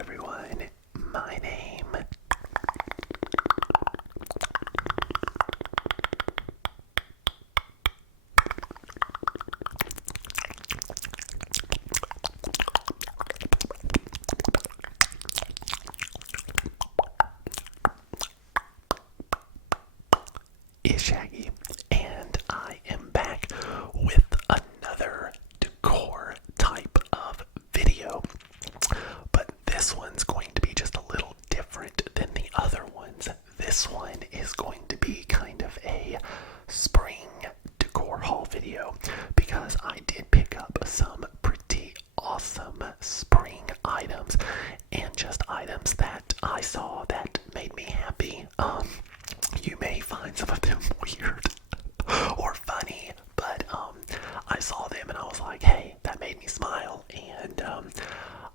everyone. My name is Shaggy, and I am back with another decor type of video. But this one's going to be just a little different than the other ones. This one is going to be kind of a spring decor haul video because I did pick up some pretty awesome spring items and just items that I saw that made me happy. You may find some of them weird or funny, but I saw them and I was like, hey, that made me smile, and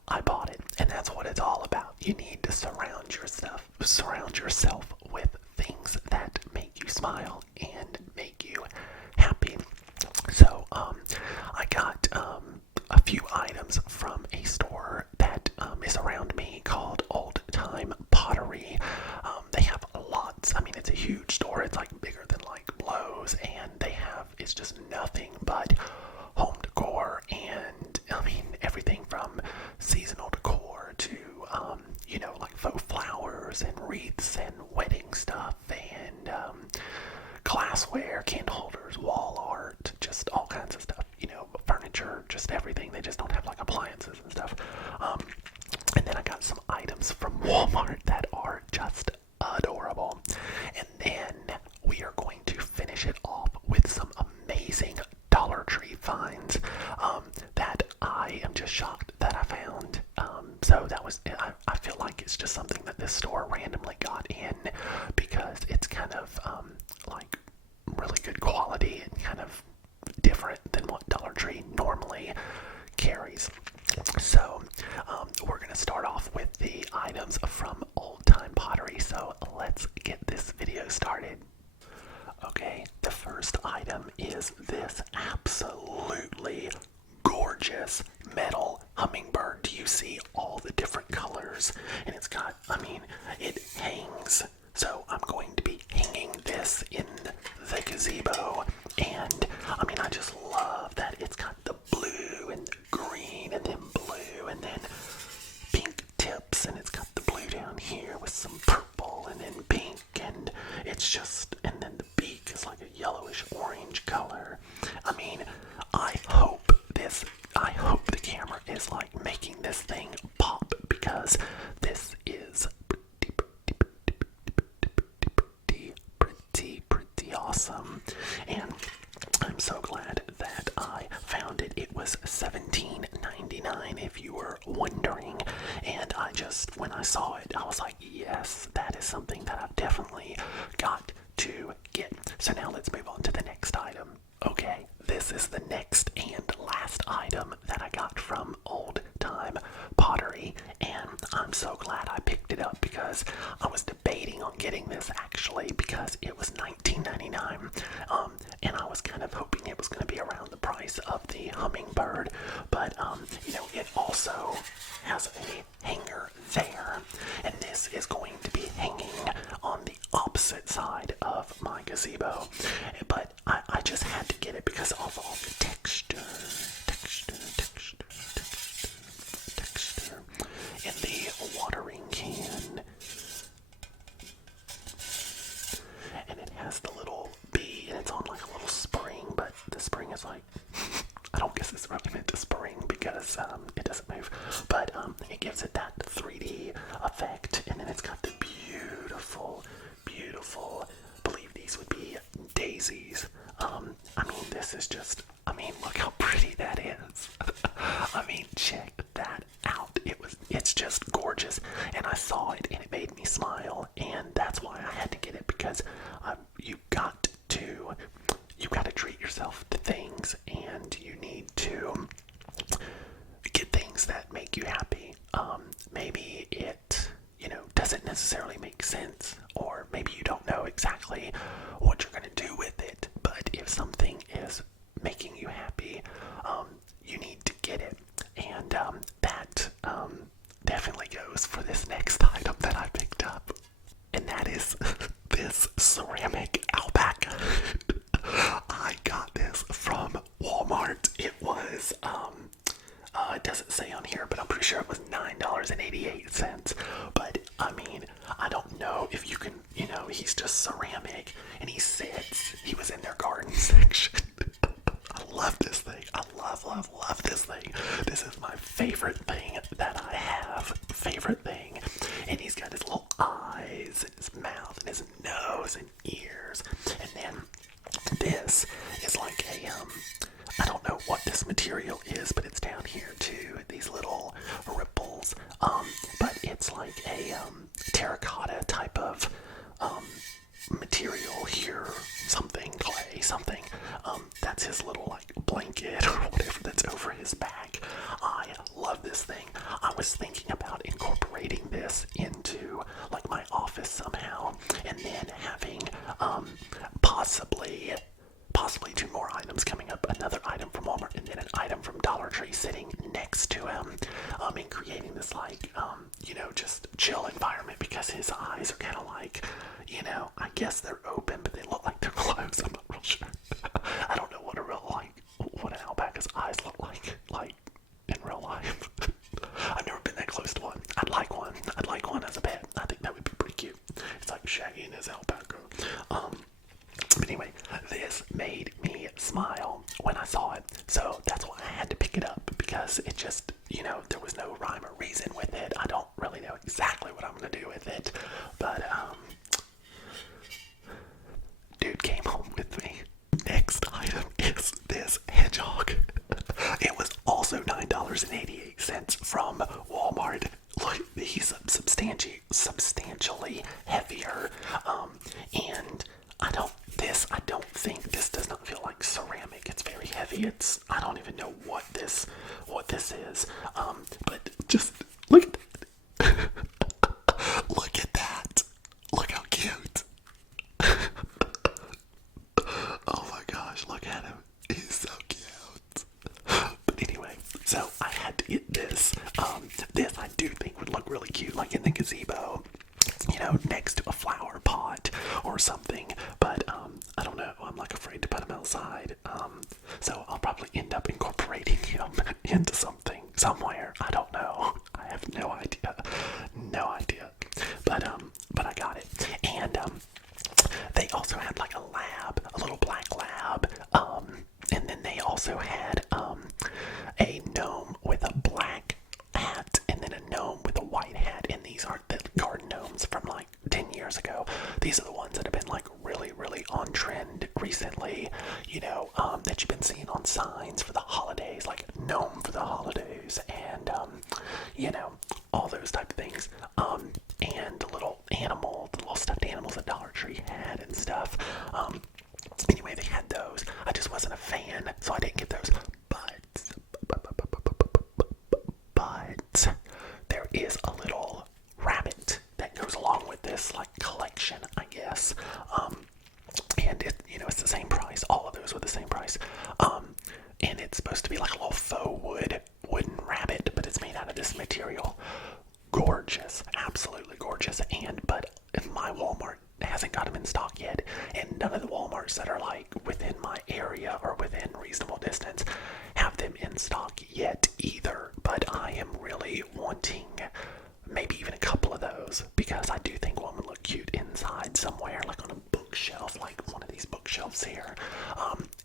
I bought it. And that's what it's all about. You need to surround yourself with things that make you smile and make you happy. So I got a few items from a store that is around me called Old Time Pottery. They have lots. I mean, it's a huge store. It's like bigger than like Lowe's, and it's just nothing but home decor, and I mean everything from seasonal decor to like faux flowers and wreaths and wedding stuff and glassware, candle holders, wall art, just all kinds of stuff, furniture, just everything. They just don't have like appliances and stuff. And then I got some items from Walmart that are just adorable. And then we are going to finish it off with some amazing Dollar Tree finds that I am just shocked that I found. So that was, I feel like it's just something that this store randomly got in because it's kind of like really good quality and kind of different than what Dollar Tree normally carries. So we're going to start off with the items from Old Time Pottery. So let's get this video started. Okay, the first item is this absolutely gorgeous metal hummingbird. Do you see all the different colors? And it's got, it hangs. So I'm going to be hanging this in the gazebo. And I just love that it's got the blue and the green and then blue and then pink tips, and it's got the blue down here with some purple and then pink, and it's just, and then the beak is like a yellowish orange color. I hope the camera is like making this thing pop because this is pretty awesome. And I'm so glad that I found it. It was $17.99 if you were wondering. And when I saw it, I was like, yes, that is something that I've definitely got to get. So now let's move on to the next item. Okay, this is the next and last item that I got from Old Time Pottery, and I'm so glad I picked it up because I was debating on getting this actually because it was $19.99, and I was kind of hoping it was going to be around the price of the Hummingbird, but it also has a hanger there, and this is going to be hanging on the opposite side of my gazebo, but I just had to get it because of all the texture in the watering can. And it has the little bee, and it's on like a little spring, but the spring is like, I don't guess it's really meant to spring because it doesn't move, but it gives it that 3D effect, and then it's got the beautiful, I believe these would be daisies. This is just, look how pretty that is. Check that out. It's just gorgeous, and I saw it and it made me smile, and that's why I had to get it because you've got to treat yourself to things, and you need to get things that make you happy. Maybe it, doesn't necessarily make sense, or maybe you don't know exactly what you're going to do with it, but if something is making you happy, you need to get it. And definitely goes for this next item that I picked up. And that is this ceramic Outback. I got this from Walmart. It was, it doesn't say on here, but I'm pretty sure it was $9.88. But, I mean, I don't know if you can, you know, he's just ceramic, and he sits, he was in their garden section. I love this thing. I love this thing. This is my favorite thing that I have. Favorite thing. And he's got his little eyes, and his mouth, and his nose, and ears. And then this is like a, I don't know what this material is, but it's down here too. These little ripples. But it's like a terracotta type of material here. Something, clay, something. That's his little like blanket or whatever that's over his back. I love this thing. I was thinking about incorporating this into like my office somehow, and then having possibly 2 more items coming up. Another item from Walmart and then an item from Dollar Tree sitting next to him, and creating this like you know, just chill environment, because his eyes are kind of like, you know, I guess they're open, but they look like they're closed. I'm not real sure. I don't know what what an alpaca's eyes look like in real life. I've never been that close to one. I'd like one. I'd like one as a pet. I think that would be pretty cute. It's like Shaggy and his alpaca. But anyway, this made me smile when I saw it. So that's why I had to pick it up, because it just, you know, there was no rhyme or reason with it. I don't really know exactly what I'm going to do with it. But, dude came home with me. Next item is this Hedgehog. It was also $9.88 from Walmart. Look, he's substantially heavier, and I don't think this does not feel like ceramic. It's very heavy. I don't even know what this is. But just look at that. Look at that. Look how cute. Oh my gosh, look at him. He's so cute. But anyway, so I had to get this. This I do think would look really cute, like in the gazebo, you know, next to a flower pot or something. But I don't know. I'm like afraid to put him outside. So I'll probably end up incorporating him into something somewhere. I don't know. I have no idea. No idea. But I got it. And they also had like a little black lab. And then they also had a gnome with a black hat, and then a gnome with a white hat. And these aren't the garden gnomes from like 10 years ago. These are the ones that have been like really, really on trend recently, you know, that you've been seeing on signs for the holidays, like gnome for the holidays, and you know, all those type of things. And the little stuffed animals that Dollar Tree had and stuff. Anyway, they had those. I just wasn't a fan, so I didn't get those. But there is a little rabbit that goes along with this like collection, I guess. And it, you know, it's the same price. All of those were the same price. And it's supposed to be like a little faux wooden rabbit, but it's made out of this material. Gorgeous, absolutely gorgeous. But my Walmart hasn't got them in stock yet, and none of the Walmarts that are like within my area or within reasonable distance have them in stock yet either. But I am really wanting maybe even a couple of those, because I do think one would look cute inside somewhere, like on a bookshelf, like one of these bookshelves here,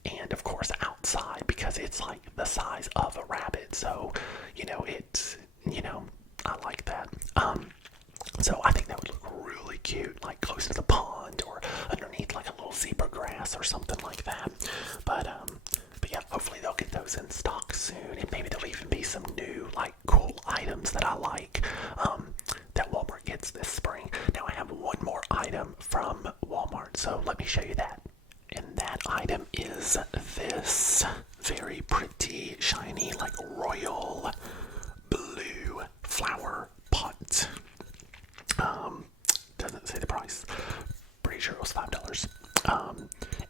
and of course outside, because it's like the size of a rabbit. So you know, it's, you know, I like that. So I think that would look really cute, like close to the pond or underneath like a little zebra grass or something like that. But yeah, hopefully they'll get those in stock soon, and maybe there'll even be some new like cool items that I like that Walmart gets this spring. Now I have one more item from Walmart, so let me show you that. And that item is this very pretty, shiny, like royal blue flower pot. Doesn't say the price. Pretty sure it was $5.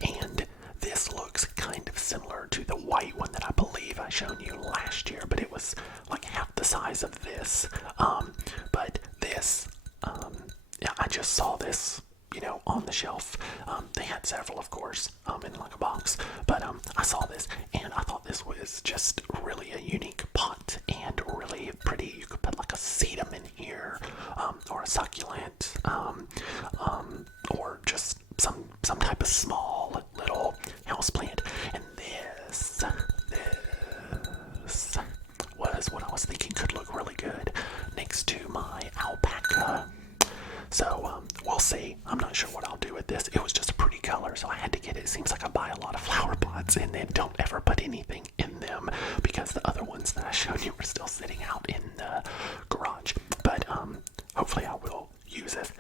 And this looks kind of similar to the white one that I believe I shown you last year, but it was like half the size of this. But this, yeah, I just saw this, on the shelf. They had several, of course, in like a box. But I saw this, and I thought this was just really a unique pot and really pretty. You could put like a sedum in here, or a succulent, or just some type of small little house plant. And this was what I was thinking could look really good next to my alpaca. So we'll see. I'm not sure what I'll do with this. It was just a pretty color, so I had to get it. It seems like I buy a lot of flower pots and then don't ever put anything in them because the other ones that I showed you were still sitting out in the garage. But hopefully I will use it.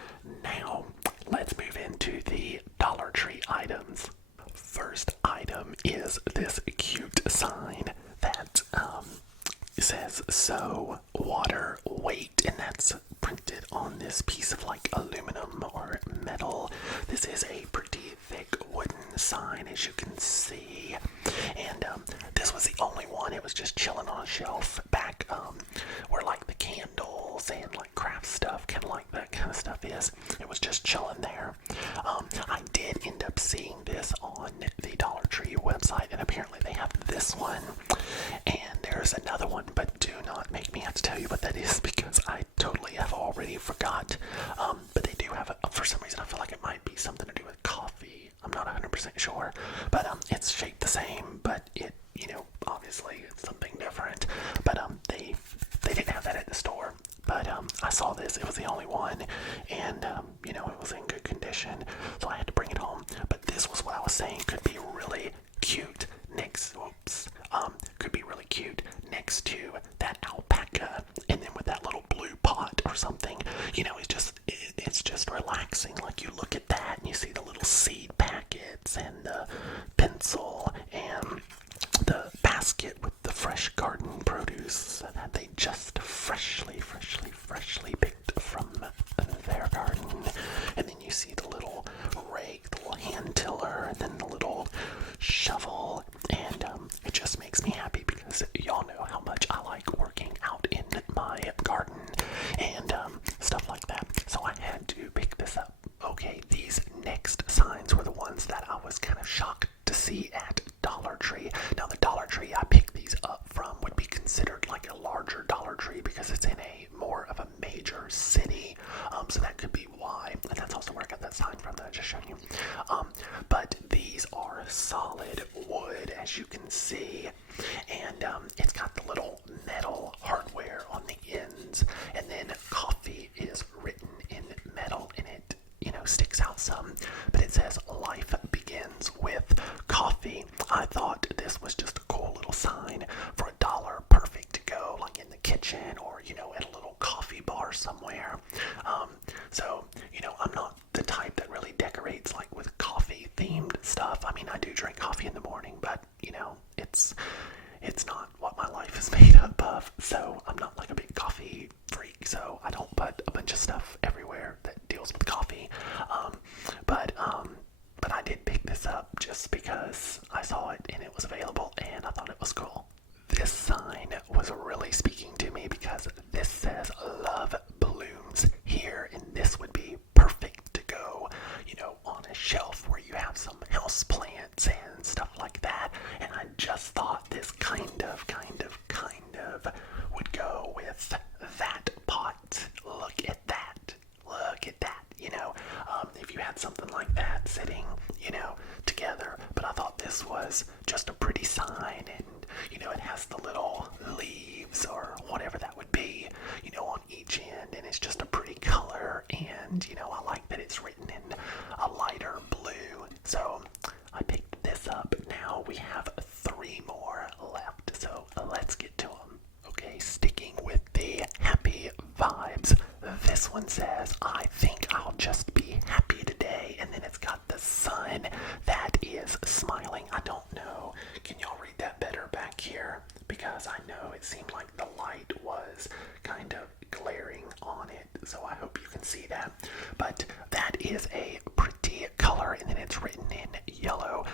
Now let's move into the Dollar Tree items. First item is this cute sign that says "So water weight," and that's printed on this piece of like aluminum or metal. This is a pretty thick wooden sign, as you can see, and this was the only one. It was just chilling on a shelf back where like the candles and like craft stuff, kind of like that kind of stuff is. It was just chilling there. I did end up seeing this on the Dollar Tree website, and apparently they have this one, and there's another one, but do not make me have to tell you what that is because I totally have already forgot. But they do have for some reason I feel like it might be something to do with coffee. I'm not 100% sure, but it's shaped the same, but it, obviously it's something different. But they didn't have that at the store. But I saw this. It was the only one, and it was in good condition, so I had to bring it home. But this was what I was saying could be really cute next. Could be really cute next to that alpaca, and then with that little blue pot or something. It's just relaxing. Like you look at that and you see the little seed packets and the pencil and the basket with the fresh garden produce that they just freshly picked from their garden. And then you see the little rake, the little hand tiller, and then the little shovel. And it just makes me happy because y'all know how much I like working out in my garden and stuff like that. So I had to pick this up. Okay, these next signs were the ones that I was kind of shocked to see at Dollar Tree. Now the Dollar Tree I picked these up from would be considered like a larger Dollar Tree because it's in a more of a major city. So that could be why. And that's also where I got that sign from that I just showed you. But these are solid wood, as you can see. And it's got the little metal hardware on the ends. And then coffee is written in metal, and it sticks out some, but it says life begins with coffee. I thought this was just a cool little sign for $1, perfect to go like in the kitchen or at a little coffee bar somewhere. So I'm not the type that really decorates like with coffee themed stuff. I mean, I do drink coffee in the morning, but it's not what my life is made up of. So I'm not like a big coffee freak, so I don't put a bunch of stuff everywhere that deals with coffee. But I did pick this up just because I saw it and it was available and I thought it was cool. This sign was really speaking to me because this says love blooms here, and this would be perfect to go, on a shelf where you have some house plants and stuff like that. And I just thought this kind of would go with that pot. Look at that. If you had something like that sitting, together. But I thought this was just a pretty sign, and it has the little leaves or whatever that would be, on each end, and it's just a pretty color. And I like that it's written in a lighter blue. So I picked this up. Now we have 3 more left, so let's get to them. Okay, sticking with the happy vibes. This one says, I think I'll just be happy today. And then it's got the sun that is smiling. I don't know. Can y'all read that better back here? Because I know it seemed like the light was kind of glaring on it. So I hope you can see that. But that is a pretty color. And then it's written in yellow.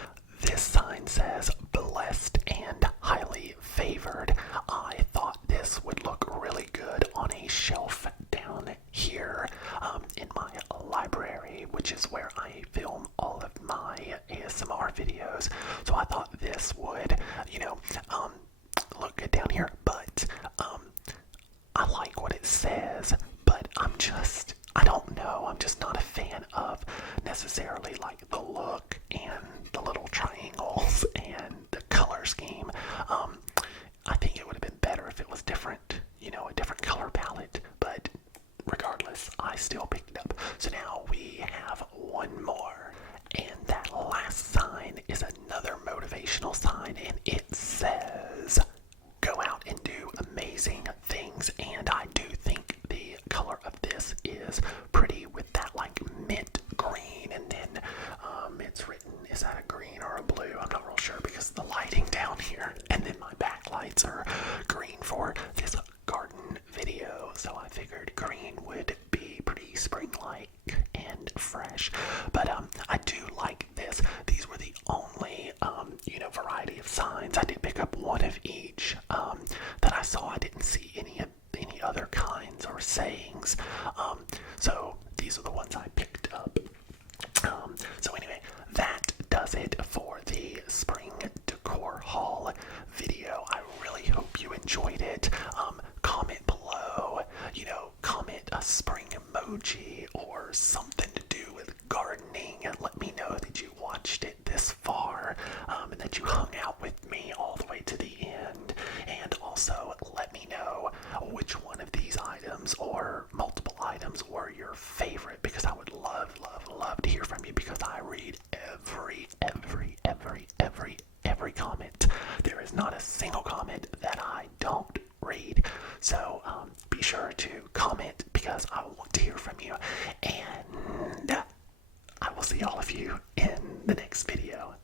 This sign says blessed and highly favored. I thought this would look really good on a shelf I'm just not a fan of necessarily like the look and the little triangles and the color scheme. I think it would have been better if it was different, you know, a different color palette, but regardless, I still picked it up. So now we have one more, and that last sign is another motivational sign, and it says, go out and do amazing things. And I do think the color of this is pretty with that like mint green, and then it's written, is that a green or a blue? I'm not real sure because the lighting down here, and then my backlights are green for this garden video, so I figured green would be pretty spring-like and fresh. But I do like this. These were the only you know, variety of signs. I did pick up one of each that I saw. I didn't see any other kinds or sayings, so these are the ones I picked up. So anyway, that does it for the spring decor haul video. I really hope you enjoyed it. Comment below, you know, comment a spring emoji or something to do with gardening, and let me know that you watched it this far, and that you hung out with me all the way to the end. And also let me know which one of these items or multiple items were your favorite, because I would love to hear from you, because I read every comment. There is not a single comment that I don't read. So be sure to comment, because I want to hear from you. And I will see all of you in the next video.